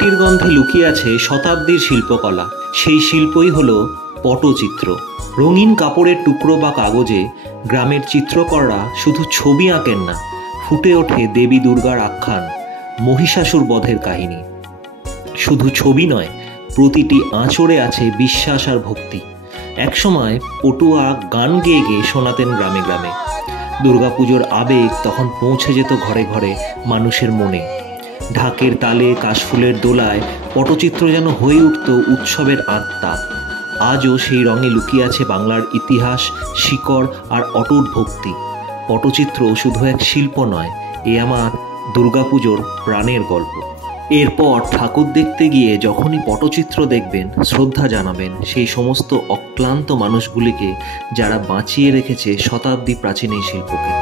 মাটির গন্ধে লুকিয়ে আছে শতাব্দীর শিল্পকলা। সেই শিল্পই হলো পটচিত্র। রঙিন কাপড়ের টুকরো বা কাগজে গ্রামের চিত্রকররা শুধু ছবি আঁকেন না, ফুটে ওঠে দেবী দুর্গার আখ্যান, মহিষাসুর বধের কাহিনী। শুধু ছবি নয়, প্রতিটি আঁচড়ে আছে বিশ্বাস আর ভক্তি। একসময় পটুয়া গান গেয়ে গেয়ে শোনাতেন গ্রামে গ্রামে। দুর্গাপুজোর আবেগ তখন পৌঁছে যেত ঘরে ঘরে মানুষের মনে। ঢাকের তালে, কাশফুলের দোলায় পটচিত্র যেন হয়ে উঠত উৎসবের আত্মা। আজও সেই রঙে লুকিয়ে আছে বাংলার ইতিহাস, শিকড় আর অটুট ভক্তি। পটচিত্র শুধু এক শিল্প নয়, এ আমার দুর্গাপুজোর প্রাণের গল্প। এরপর ঠাকুর দেখতে গিয়ে যখনই পটচিত্র দেখবেন, শ্রদ্ধা জানাবেন সেই সমস্ত অক্লান্ত মানুষগুলিকে যারা বাঁচিয়ে রেখেছে শতাব্দী প্রাচীন এই শিল্পকে।